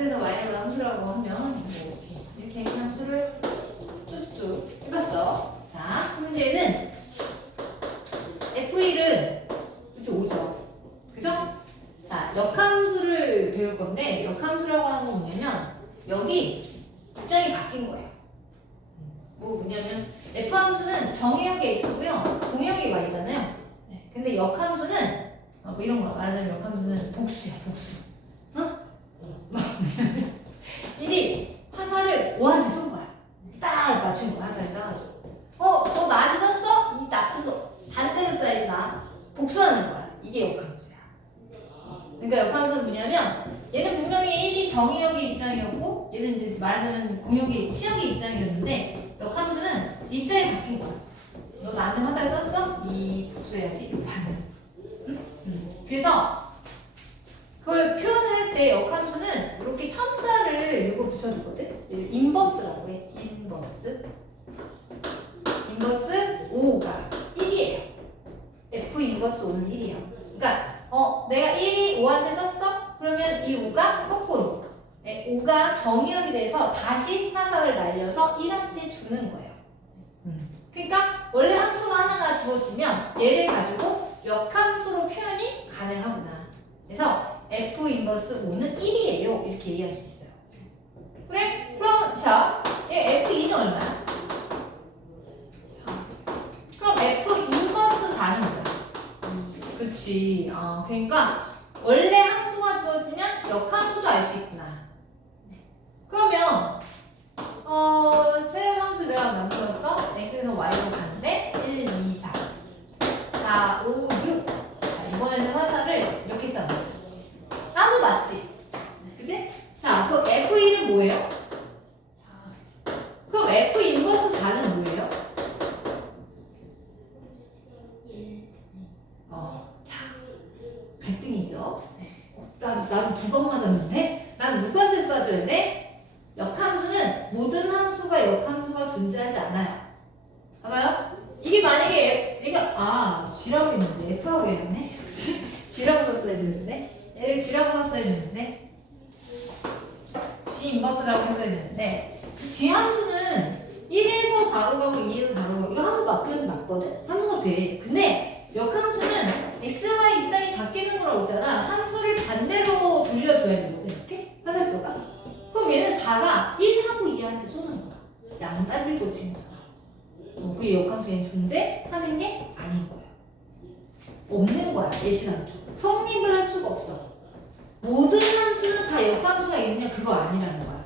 x에서 y로 함수라고 하면 뭐 이렇게 함수를 쭉쭉 해봤어. 자, 그럼 이제 얘는 f1은 그쵸 5죠. 그죠? 자, 역함수를 배울 건데 역함수라고 하는 건 뭐냐면 여기 입장이 바뀐 거예요. 뭐 뭐냐면 f함수는 정의역이 x고요. 공역이 y잖아요. 네. 근데 역함수는 뭐 이런 거 말하자면 역함수는 복수야, 복수. 어? 일이 화살을 5한테 쏜 거야. 딱 맞춘 거야, 화살을 쏴가지고. 너 나한테 쐈어? 이 나쁜 놈. 반대로 쏴야지 나. 복수하는 거야. 이게 역함수야. 그러니까 역함수는 뭐냐면 얘는 분명히 1이 정의역의 입장이었고 얘는 이제 말하자면 공역의 치역의 입장이었는데 역함수는 이제 입장이 바뀐 거야. 너 나한테 화살 쐈어? 이 복수해야지. 이렇게 반대. 응? 그래서 그걸 표현을 할 때 역함수는 이렇게 첨자를 이거 붙여주거든. 인버스라고 해. 인버스. 인버스 5가 1이에요. F 인버스 5는 1이야. 그러니까 내가 1이 5한테 썼어? 그러면 이 5가 거꾸로 5가 정의역이 돼서 다시 화살을 날려서 1한테 주는 거예요. 그러니까 원래 함수가 하나가 주어지면 얘를 가지고 역함수로 표현이 가능하구나. 그래서 F 인버스 5는 1이에요. 이렇게 얘기할 수 있어요. 그래? 그럼 자, F2는 얼마야? 그럼 F 인버스 4는 뭐야? 그치. 그러니까 원래 함수가 주어지면 역함수도 알 수 있구나. 그러면 세로 함수 내가 만들었어. x에서 y로 가는데 1, 2, 4 4, 5, 6 자, 이번에는 화살을 이렇게 써놨어. 나도 맞지? 그치? 자, 그 F1은 뭐예요? 그럼 F 인버스 4는 뭐예요? 자, 갈등이죠. 나도 2번 맞았는데? 난 누구한테 써줘야 돼? 역함수는 모든 함수가 역함수가 존재하지 않아요. 봐봐요. 이게 만약에 얘가 G라고 했는데 F라고 했네? G라고 썼어야 되는데 얘를 G라고 썼어야 되는데 G 인버스라고 했어야 되는데 G 함수는 1에서 4로 가고 2에서 4로 가고 이거 함수 맞거든? 함수가 돼. 근데 역함수는 x, y 입장이 바뀌는 거라고 했잖아. 함수를 반대로 돌려줘야 되거든. 이렇게? 화살표가. 그럼 얘는 4가 1하고 2한테 쏘는 거야. 양다리를 꽂힌 거잖아. 그게 역함수에 존재하는 게 아닌 거야. 없는 거야. 예시상조. 성립을 할 수가 없어. 모든 함수는 다 역함수가 있느냐 그거 아니라는 거야.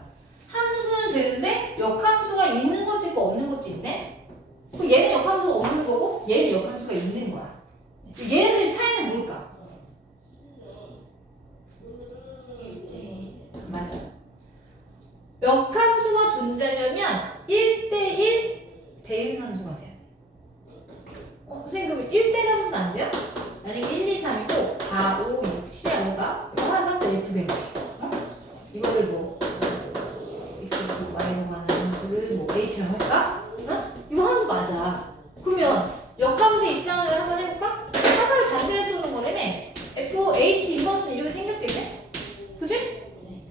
함수는 되는데 역함수가 있는 것도 있고 없는 것도 있네. 그럼 얘는 역함수가 없는 거고 얘는 역함수가 있는 거야. 얘네들 차이는 뭘까? 맞아. 역함수가 존재하려면 1대1 대응함수가 돼요. 선생님 그럼 1대1 함수는 안 돼요? 만약에 1, 2, 3이고 4, 5, 6, 7이라고 봐? 이거 하나 샀어 F배. 이거를 뭐 X로 Y로 가는 함수를 뭐 H라고 할까? 이거 함수 맞아. 그러면 역함수의 입장을 한번 해볼까? 화살을 반대로 쏘는 거라며. F, H 인버스는 이렇게 생겼겠네? 그치?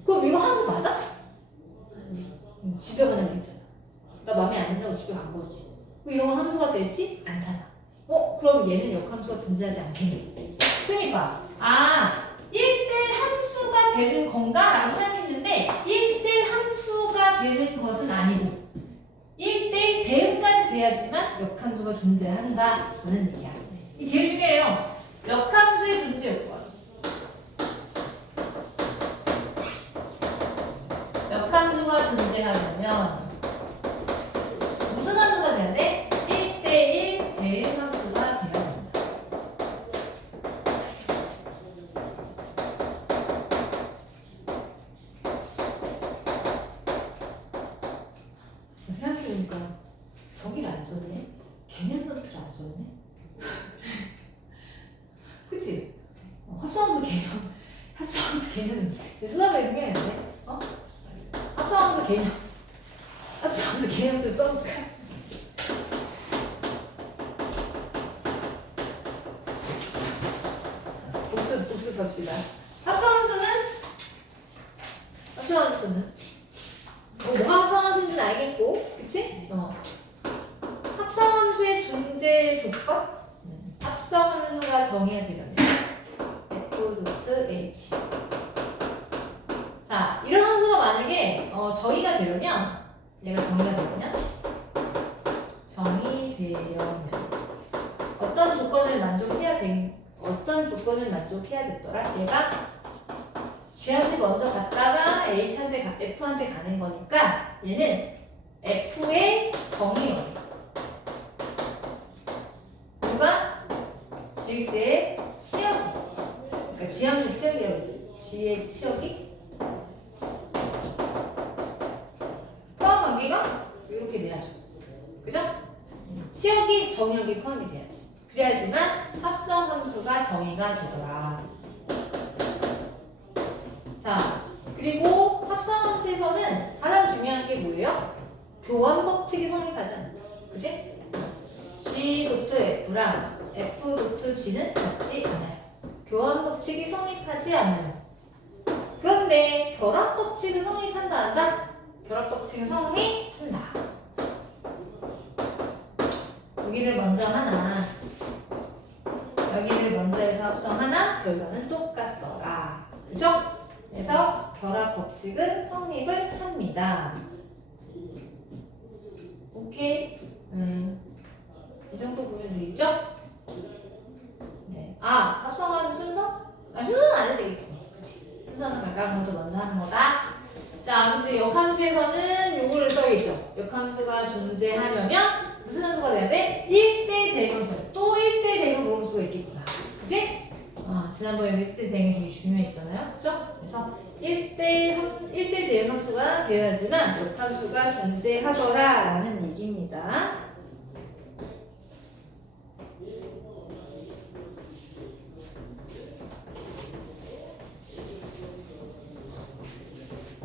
그럼 이거 함수 맞아? 집에 가는 거 있잖아. 나 마음에 안 든다고 집에 간 거지. 그럼 이런 거 함수가 되지? 않잖아. 그럼 얘는 역함수가 존재하지 않겠네. 그러니까 1대1 함수가 되는 건가? 라고 생각했는데 1대1 함수가 되는 것은 아니고 1대1 대응까지 돼야지만 역함수가 존재한다 라는 얘기야. 이 제일 중요해요. 역함수의 존재 요건. 역함수가 존재하려면 무슨 함수가 돼야 돼? 1대1 대응함수가 돼야 된다. 생각해보니까 저기를 안 썼네? 개념 노트를 안 썼네? 그치? 합성함수 개념, 합성함수 개념 쓰다 보니 그게 있는데? 합성함수 개념, 합성함수 개념 좀 써볼까? 복습 합시다. 합성함수는 합성함수는 뭐가 합성함수인지는 알겠고, 그치? 합성함수의 존재 조건? 합성함수가 정의가 되려면 F 도트 H. 자, 이런 함수가 만약에 정의가 되려면 얘가 정의되려면 어떤 조건을 만족해야 됐더라? 얘가 G한테 먼저 갔다가 F한테 가는 거니까 얘는 F의 정의요. 누가? GX의 치역. 그러니까 G함수의 치역이라고 했지. G의 치역이 포함 관계가 이렇게 돼야죠. 그죠? 치역이 정의역이 포함이 돼야지. 그래야지만 합성함수가 정의가 되더라. 자, 그리고 합성함수에서는 가장 중요한 게 뭐예요? 교환 법칙이 성립하지 않는다. 그치? G 도트 F랑 F 도트 G는 같지 않아요. 교환 법칙이 성립하지 않아요. 그런데 결합 법칙은 성립한다, 한다? 결합 법칙은 성립한다. 여기를 먼저 하나, 여기를 먼저 해서 합성하나 결과는 똑같더라. 그죠? 그래서 결합 법칙은 성립을 합니다. 오케이? 이 정도 보면 되겠죠? 네. 합성하는 순서? 순서는 안 해도 되겠지. 그치? 순서는 각각 모두 먼저 하는 거다. 자, 근데 역함수에서는 요거를 써야겠죠. 역함수가 존재하려면 무슨 함수가 돼야 돼? 1대 대응함수. 또 1대 대응을 물어볼 수가 있겠구나. 그치? 지난번에 1대 대응이 되게 중요했잖아요. 그쵸? 그래서 1대 대응함수가 되어야지만 역함수가 존재하더라 라는 얘기입니다.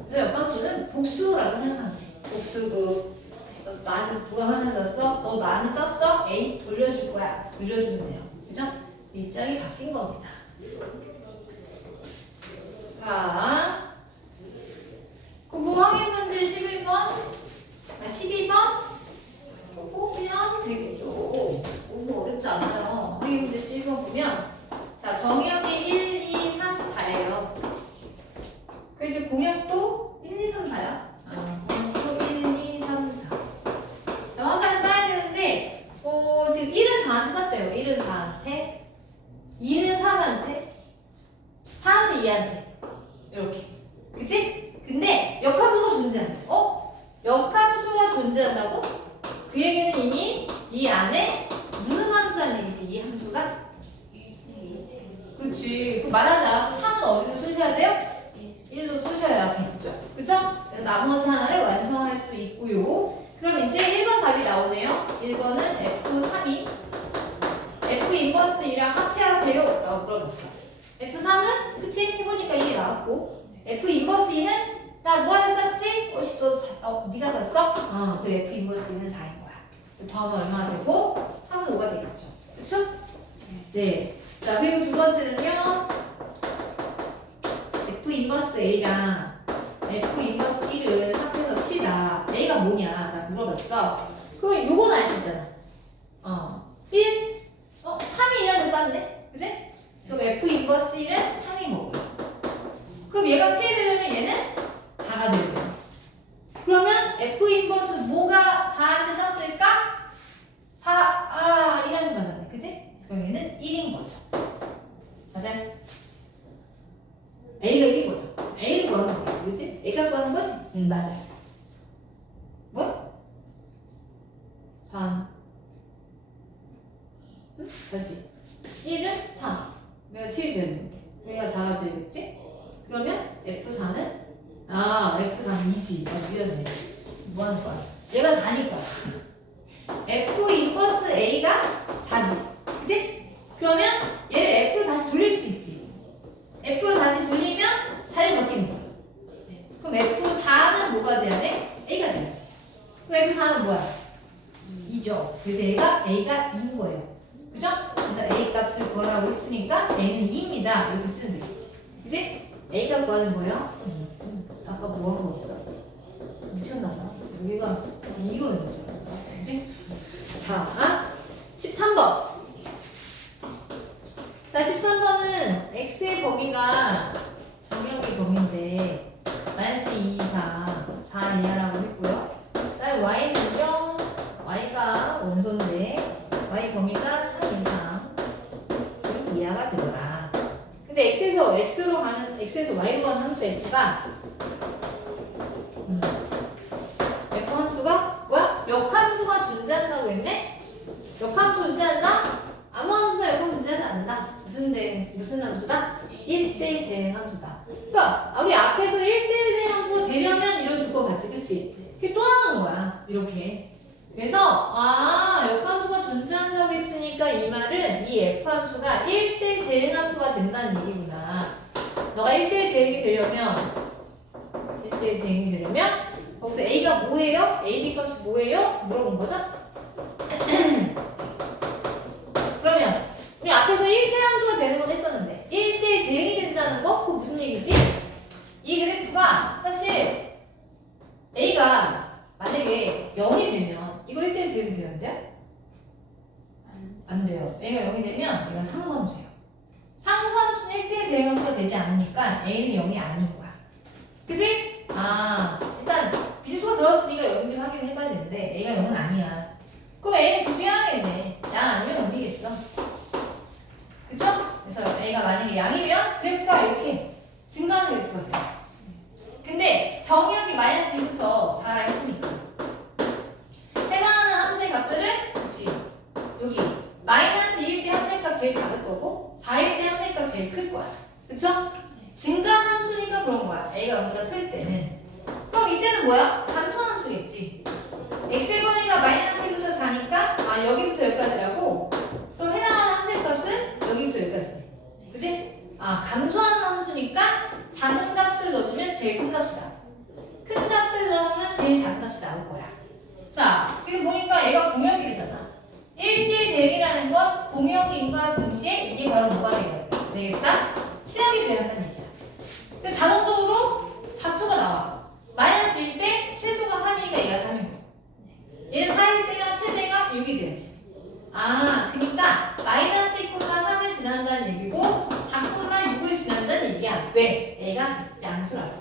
그래서 역함수는 복수라고 생각하면 돼. 복수 나한테 누가 하나 썼어? 너 나한테 썼어? A 돌려줄 거야. 돌려주면 돼요. 그죠? 입장이 바뀐 겁니다. 자, 뭐 항해문제 11번? 12번? 뽑으면 되겠죠. 너무 어렵지 않아요. 항해문제 12번 보면 자, 정의역이 1, 2, 3, 4예요. 그 이제 공약도 1, 2, 3, 4야. 공약도 1, 2, 3, 4. 화살 써야 되는데 지금 1은 4한테 썼대요. 1은 4한테, 2는 3한테, 4는 2한테. 이렇게. 그치? 근데 역함수가 존재한다. 역함수가 존재한다고? 그 얘기는 이미 이 안에 무슨 함수라는 얘기지? 이 함수가? 그치. 그 말하지 않아도 3은 어디로 쏘셔야 돼요? 1로 쏘셔야 겠죠. 그쵸? 그래서 나머지 하나를 완성할 수 있고요. 그럼 이제 1번 답이 나오네요. 1번은 F3이 F 인버스 2랑 합해하세요 라고 물어봤어. F3은 그치? 해보니까 2이 나왔고 F 인버스 2는 나 뭐하러 썼지? 네가 샀어? 그 F 인버스 2는 4인 거야. 더하면 얼마가 되고 3은 5가 되겠죠. 그쵸? 네. 자, 그리고 두 번째는요. F 인버스 A랑 F 인버스 1을 합해서 치다. A가 뭐냐? 라고 물어봤어. 그럼 요건 알 수 있잖아. 1? 3이 1한테 쌌네? 그치? 그럼 F 인버스 1은 3인 거고요. 그럼 얘가 7이 되려면 얘는 4가 되고요. 그러면 F 인버스 뭐가 4한테 쌌을까? 1한테 맞았네. 그치? 그럼 얘는 1인 거죠. 맞아요? A가 1인 거죠. A를 구하면 되겠지. 그치? A가 구하는 거지? 맞아요. 뭐? 3. 다시 1은 3. 얘가 7이 되는데 얘가 4가 되겠지? 그러면 F4는 F4는 2지. 미안해. 뭐 하는 거야? 얘가 4니까 F 인버스 A가 4지. 그치? 그러면 얘를 F로 다시 돌릴 수도 있지. F로 다시 돌리면 자리 바뀌는 거야. 그럼 F4는 뭐가 돼야 돼? A가 돼야지. 그럼 F4는 뭐야? 2죠. 그래서 A가 2인 거예요. 그죠? 그래서 A 값을 구하라고 했으니까 A는 2입니다. 이렇게 쓰면 되겠지. 그치? A가 구하는 거예요? 아까 뭐 하고 있어? 미쳤나봐. 여기가 이거는 거죠. 그치? 자, 13번. 자, 13번은 x의 범위가 정역의 범위인데 마이너스 2 이상 4 이하라고 했고요. 그 다음에 y는요, y가 원소인데 y 범위가 3 이상 6 이하가 되더라. 근데 x에서 y로 가는 함수 f가 f 함수가 뭐야? 역함수가 존재한다고 했네? 역함수 존재한다? 아무 함수나 역함수 존재하지 않는다. 무슨 함수다? 1대1 대응 함수다. 그러니까 우리 앞에서 1대1 대응 함수가 되려면 이런 조건 봤지, 그치? 이게 또 나오는 거야, 이렇게. 그래서 역함수가 존재한다고 했으니까 이 말은 이 f함수가 1대1 대응 함수가 된다는 얘기구나. 너가 1대1 대응이 되려면 거기서 a가 뭐예요? a, b 값이 뭐예요? 물어본 거죠? 그러면 우리 앞에서 1대 함수가 되는 건 했었는데 1대1 대응이 된다는 거? 그거 무슨 얘기지? 이 그래프가 사실 a가 만약에 0이 되면 이거 1대1 대응이 되는데요? 안 돼요. a가 0이 되면 이건 상수함수예요. 상수함수는 1대1 대응 함수가 되지 않으니까 a는 0이 아닌 거야. 그치? 일단 비수가 들어왔으니까 0인지 확인해봐야 되는데 a가 0은 아니야. 그럼 a는 둘 중에 하나겠네. 양 아니면 어디겠어? 그쵸? 그래서 a가 만약에 양이면 그래프가 이렇게 증가하는 그래프가 돼요. 근데 정의역이 마이너스 2부터 4라 했으니까 해당하는 함수의 값들은 그치 여기 마이너스 1일 때 함수의 값 제일 작을 거고 4일 때 함수의 값 제일 클 거야. 그쵸? 증가한 함수니까 그런 거야. a가 0보다 클 때는. 그럼 이때는 뭐야? 감소한 함수겠지. x의 범위가 마이너스 1부터 4니까 여기부터 여기까지라고. 그럼 해당하는 함수의 값은 여기부터 여기까지. 그치? 감소한 함수니까 작은 값을 넣어주면 제일 큰 값이 나와. 큰 값을 넣으면 제일 작은 값이 나올 거야. 자, 지금 보니까 얘가 공역이잖아. 1대1 대응이라는 건 공역인과 동시에 이게 바로 뭐가 되겠다? 치역이 돼야 한다는 얘기야. 그러니까 자동적으로 좌표가 나와. 마이너스 1 때 최소가 3이니까 얘가 3이고 얘는 4일 때가 최대가 6이 돼야지. 그러니까 마이너스 2,3을 지난다는 얘기고 4,6을 지난다는 얘기야. 왜? 얘가 양수라서.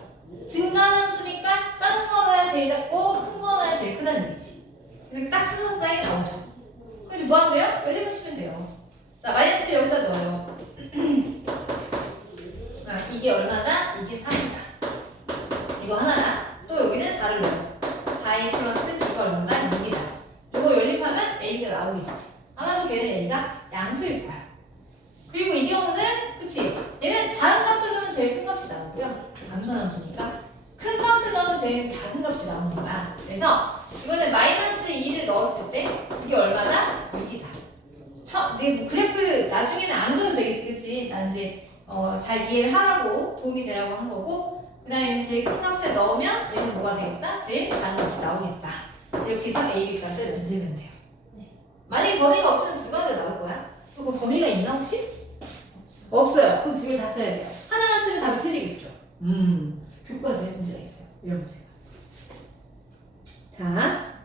증가함수니까 작은 거 넣어야 제일 작고 큰 거 넣어야 제일 크다는 얘기지. 그래서 딱 순서싸게 나오죠. 그래서 뭐 하면 돼요? 열리면 치면 돼요. 자, 마이너스를 여기다 넣어요. 이게 얼마다? 이게 3이다. 이거 하나랑 또 여기는 4를 넣어요. 4a 플러스 이거 얼마다? 6이다. 이거 연립하면 a가 나오겠지. 아마도 걔는 a가 양수일 거야. 그리고 이 경우는 그치? 얘는 작은 값을 넣으면 제일 큰 값이 나오고요. 감소함수니까 큰 값을 넣으면 제일 작은 값이 나오는 거야. 그래서 이번에 마이너스 2를 넣었을 때 그게 얼마다? 6이다. 뭐 그래프 나중에는 안 그려도 되겠지, 그치? 난 이제 잘 이해를 하라고 도움이 되라고 한 거고, 그 다음에 제일 큰 값을 넣으면 얘는 뭐가 되겠다? 제일 작은 값이 나오겠다. 이렇게 해서 A, B 값을 만들면 돼요. 만약에 범위가 없으면 두 가지가 나올 거야. 그럼 범위가 있나 혹시? 없어요. 그럼 두 개를 다 써야 돼요. 하나만 쓰면 답이 틀리겠죠. 교과서에 문제가 있어요. 이런 문제가. 자,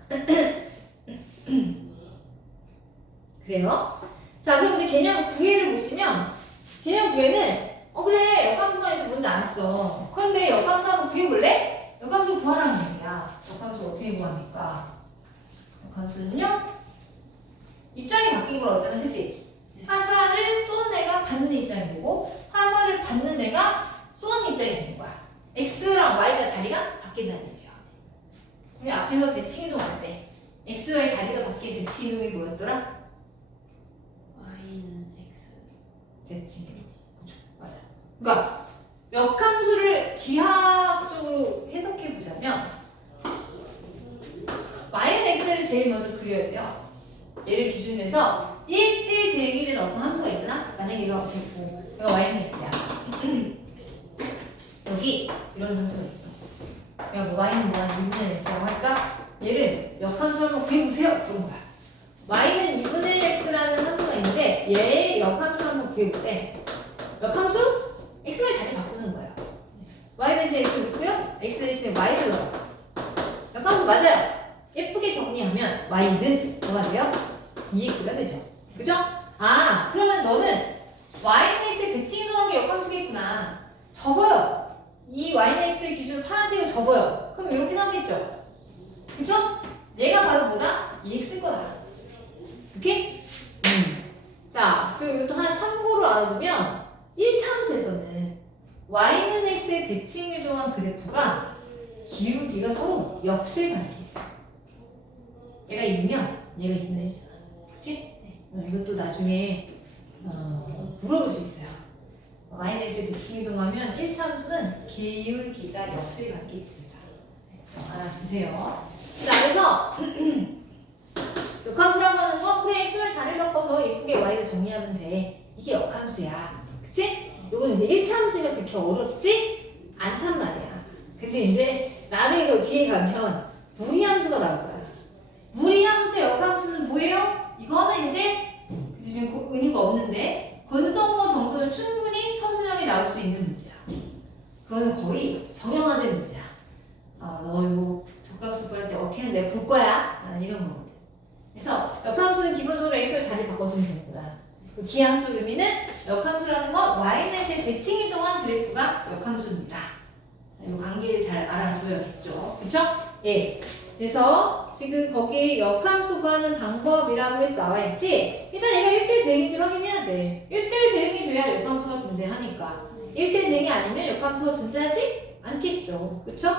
그래요. 자, 그럼 이제 개념 9회를 보시면 개념 9회는 그래 역함수가 있지 뭔지 알았어. 그런데 역함수 한번 구해볼래? 역함수 구하라는 얘기야. 역함수 어떻게 구합니까? 역함수는요 입장이 바뀐 걸 어쩌나, 그치? 화살을 쏘는 애가 받는 입장이 되고 화살을 받는 애가 쏘는 입장이 되는 거야. x랑 y가 자리가 바뀐다는 얘기야. 우리 앞에서 대칭 이동할 때 x와의 자리가 바뀐 대칭 이동이 뭐였더라? y는 x. 대칭 이동. 그쵸, 맞아. 그러니까 역함수를 기하학적으로 해석해 보자면 y는 x를 제일 먼저 그려야 돼요. 얘를 기준으로 해서 1대1 대응이 된 어떤 함수가 있잖아? 만약에 얘가 이렇게 있고 얘가 y는 x야. 여기 이런 함수가 있어. 그러니까 뭐 y는 뭐야? 2분의 x라고 할까? 얘를 역함수로 한번 구해보세요. 그런 거야. y는 2분의 1x라는 함수가 있는데 얘의 역함수를 한번 구해볼 때 역함수? x의 자리 바꾸는 거예요. y 대신 x 넣고요. x 대신에 y를 넣어요. 역함수 맞아요. 예쁘게 정리하면 y는 뭐가 돼요? 2x가 되죠. 그죠? 아, 그러면 너는 y는 x의 대칭 이동한 게 역함수겠구나. 접어요. 이 y는 x를 기준으로 파란색을 접어요. 그럼 이렇게 나오겠죠? 그죠? 얘가 바로 뭐다? 2x일 거다. 오케이? 자, 그리고 이것도 하나 참고로 알아두면 1차 함수에서는 y는 x의 대칭 이동한 그래프가 기울기가 서로 역수의 관계에 있어요. 얘가 2면 얘가 2분의 1이잖아. 그치? 네. 이것도 나중에 물어볼 수 있어요. y는 x의 대칭 이동하면 1차 함수는 기울기가 역수의 관계에 있습니다. 알아주세요. 자, 그래서 역함수라고 하는 건 그래 x를 자리를 바꿔서 예쁘게 y를 정리하면 돼. 이게 역함수야. 그치? 요건 이제 1차 함수니까 그렇게 어렵지 않단 말이야. 근데 이제 나중에 저 뒤에 가면 무리함수가 나올 거야. 무리함수의 역함수는 뭐예요? 이거는 이제 지금 은유가 없는데 건성모 정도면 충분히 서술형이 나올 수 있는 문제야. 그거는 거의 정형화된 문제야. 너 이거 적합수 구할 때 어떻게 하는데 볼 거야? 이런 거거든. 그래서 역함수는 기본적으로 x를 자리를 바꿔주면 되는구나. 그 기함수 의미는 역함수라는 건 y는 x의 대칭 이동한 그래프가 역함수입니다. 이 관계를 잘 알아둬야겠죠. 그쵸? 예. 그래서 지금 거기 역함수 구하는 방법이라고 해서 나와있지? 일단 얘가 1대1 대응인지 확인해야 돼. 1대1 대응이 돼야 역함수가 존재하니까. 1대1 대응이 아니면 역함수가 존재하지 않겠죠. 그쵸?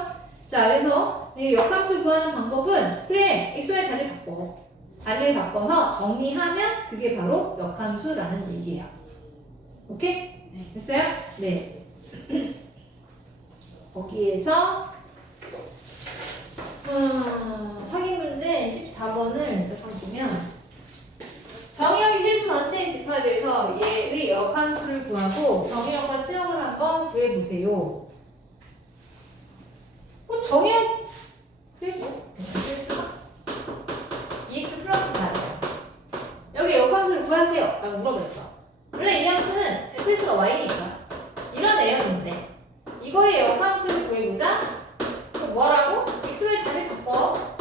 자, 그래서 이 역함수 구하는 방법은 그래, xy 자리를 바꿔. 자리를 바꿔서 정리하면 그게 바로 역함수라는 얘기예요. 오케이? 네. 됐어요? 네. 거기에서 확인 문제 14번을 잠깐 보면 정의역이 실수 전체인 집합에서 얘의 역함수를 구하고 정의역과 치역을 한번 구해보세요. 정의역 실수가 2x 플러스 4예요. 여기 역함수를 구하세요 라고 물어봤어. 원래 이 함수는 fx가 y니까 이런 애였는데 이거의 역함수를 구해보자. 그럼 뭐라고? x의 자리를 바꿔.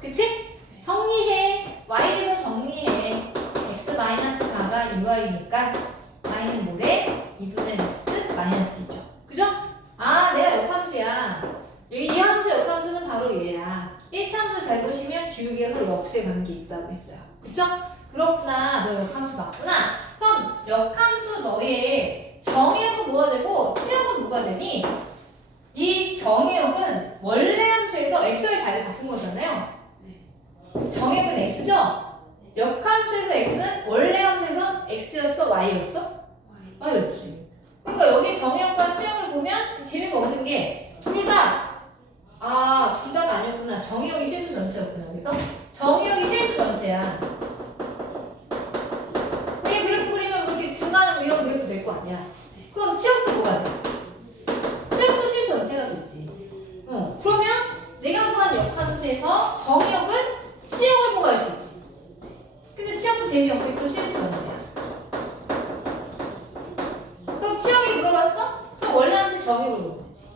그치? 정리해. y대로 정리해. x-4가 2y니까 y는 뭐래? 2분의 x 마이너스 2죠. 그죠? 아, 내가 역함수야. 이 함수 역함수는 바로 얘야. 1차 함수 잘 보시면 기울기가 서로 역수의 관계에 있다고 했어요. 그쵸? 그렇구나. 너 역함수 맞구나. 그럼 역함수 너의 정의역은 뭐가 되고 치역은 뭐가 되니? 이 정의역은 원래 함수에서 x의 자리를 바꾼 거잖아요. 정의역은 x죠? 역함수에서 x는 원래 함수에선 x였어? y였어? y였지. 그러니까 여기 정의역과 치역을 보면 재미가 없는 게 둘 다가 아니었구나. 정의역이 실수 전체였구나. 그래서 정의역이 실수 전체야. 그게 그래프 그리면 뭐 이렇게 증가하는 뭐 이런 그래프 될 거 아니야. 그럼 치역도 뭐가 돼? 치역도 실수 전체가 되지. 그러면 내가 구한 역함수에서 정의역은 치역을 보고 할 수 있지. 근데 치역도 재미없고 또 실수 전체야. 그럼 치역이 물어봤어? 그럼 원래 함수 정의역을 물어보지.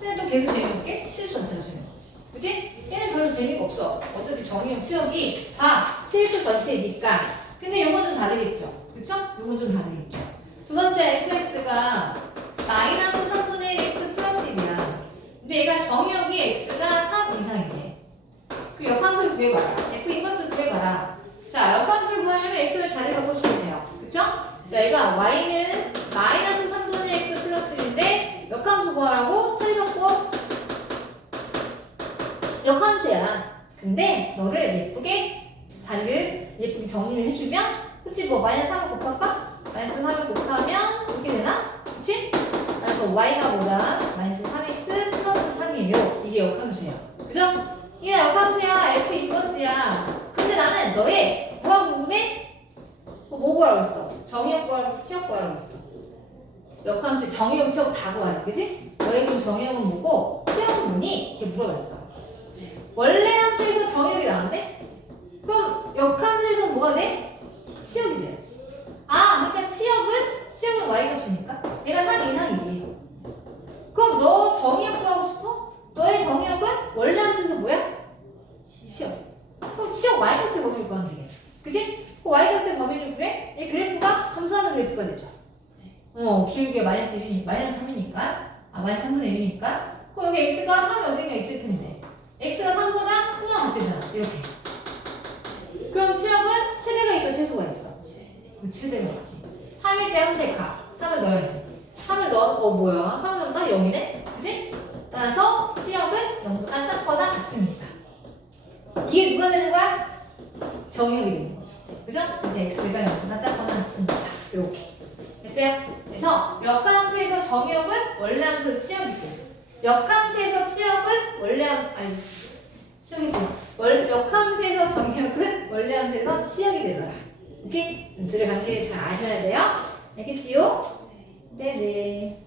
근데 또 걔도 재미없게 실수 전체가 재미없지. 그치? 얘는 별로 재미가 없어. 어차피 정의역 치역이 다 실수 전체니까. 근데 요건 좀 다르겠죠. 그쵸? 요건 좀 다르겠죠. 두 번째 fx가 마이너스 3분의 1 x 플러스 1이야. 근데 얘가 정의역이 x가 3 이상이래. 그 역함수를 구해봐라. f 인버스 구해봐라. 자, 역함수를 구하려면 x를 자리를 바꿔주면 돼요. 그쵸? 자, 얘가 y는 마이너스 3분의 1 x 플러스 1인데 역함수 구하라고 자리 바꿔. 역함수야. 근데 너를 예쁘게 자리를 예쁘게 정리를 해주면 그치? 뭐 마이너스 3을 곱할까? 마이너스 3을 곱하면 이렇게 되나? 그치? 그래서 y가 뭐다? 마이너스 3x 플러스 3이에요. 이게 역함수예요. 그죠? 이게 역함수야. f 인버스야. 근데 나는 너의 뭐가 궁금해? 뭐 구하라고 했어? 정의역 구하라고 했어? 치역 구하라고 했어? 역함수 정의역 치역 다 구하라. 그치? 너의 그럼 정의역은 뭐고 치역은 뭐니? 이렇게 물어봤어. 원래 함수에서 정의역이 나왔는데? 그럼 역함수에서 뭐가 돼? 치역이 돼야지. 그러니까 치역은 y 값이니까 얘가 3 이상이지. 그럼 너 그래프가 되죠. 네. 기울기가 마이너스 1이니까, 마이너스 3이니까, 마이너스 3분의 1이니까, 그럼 여기 x가 3이 어딘가 있을 텐데, x가 3보다 크거나 같대잖아. 이렇게. 그럼 치역은 최대가 있어, 최소가 있어? 그 최대가 있지. 3일 때 함대 값. 3을 넣어야지. 3을 뭐야? 3을 넣으면 딱 0이네? 그치? 따라서 치역은 0보다 작거나 같습니다. 이게 누가 되는 거야? 정역이 되는 거죠. 그죠? 그래서 x가 0보다 작거나 같습니다. 이렇게. 됐어요? 그래서 역함수에서 정역은 원래 함수에서 치역이고, 역함수에서 치역은 원래 역함수에서 정역은 원래 함수에서 치역이 되더라. 오케이? 둘의 관계를 잘 아셔야 돼요. 알겠지요? 네네.